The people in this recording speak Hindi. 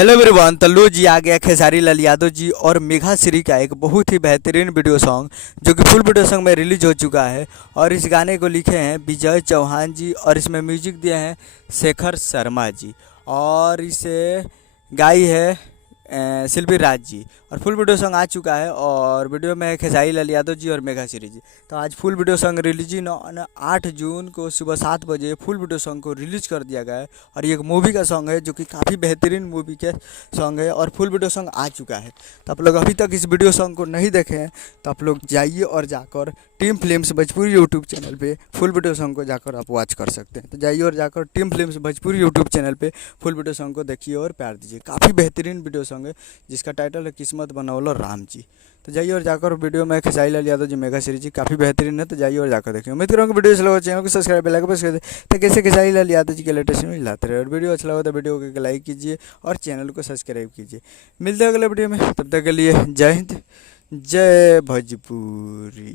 Hello everyone. तल्लू जी आ गया खेसारी लाल यादव जी और मेघा श्री का एक बहुत ही बेहतरीन वीडियो सॉन्ग जो कि फुल वीडियो सॉन्ग में रिलीज हो चुका है। और इस गाने को लिखे हैं विजय चौहान जी और इसमें म्यूजिक दिए हैं शेखर शर्मा जी और इसे गाई है शिल्पी राज जी। और फुल वीडियो सॉन्ग आ चुका है और वीडियो में है खेसारी लाल यादव जी और मेघा श्री जी। तो आज फुल वीडियो सॉन्ग रिलीज 8 जून को सुबह 7 बजे फुल वीडियो सॉन्ग को रिलीज कर दिया गया है। और ये एक मूवी का सॉन्ग है जो कि काफ़ी बेहतरीन मूवी के सॉन्ग है और फुल वीडियो सॉन्ग आ चुका है। तो आप लोग अभी तक इस वीडियो सॉन्ग को नहीं देखे हैं तो आप लोग जाइए और जाकर team films Bhojpuri YouTube channel पे फुल वीडियो सॉन्ग को जाकर आप वॉच कर सकते हैं। तो जाइए और जाकर team films Bhojpuri YouTube channel पे फुल वीडियो सॉन्ग को देखिए और प्यार दीजिए। काफ़ी बेहतरीन वीडियो सॉन्ग है जिसका टाइटल है किस्मत बनौलो राम जी। तो जाइए और जाकर वीडियो में खेसारी लाल यादव जी मेघा श्री जी काफ़ी बेहतरीन है। तो जाइए और जाकर देखिए। उम्मीद करूँगा वीडियो अच्छा लगा, चैनल को सब्सक्राइब बेल आइकन प्रेस कर दे तो कैसे खेसारी लाल यादव जी के लेटेस्ट न्यूज़ लाते रहे। और वीडियो अच्छा लगा तो वीडियो को लाइक कीजिए और चैनल को सब्सक्राइब कीजिए। मिलते हैं अगले वीडियो में, तब तक के लिए जय हिंद जय भोजपुरी।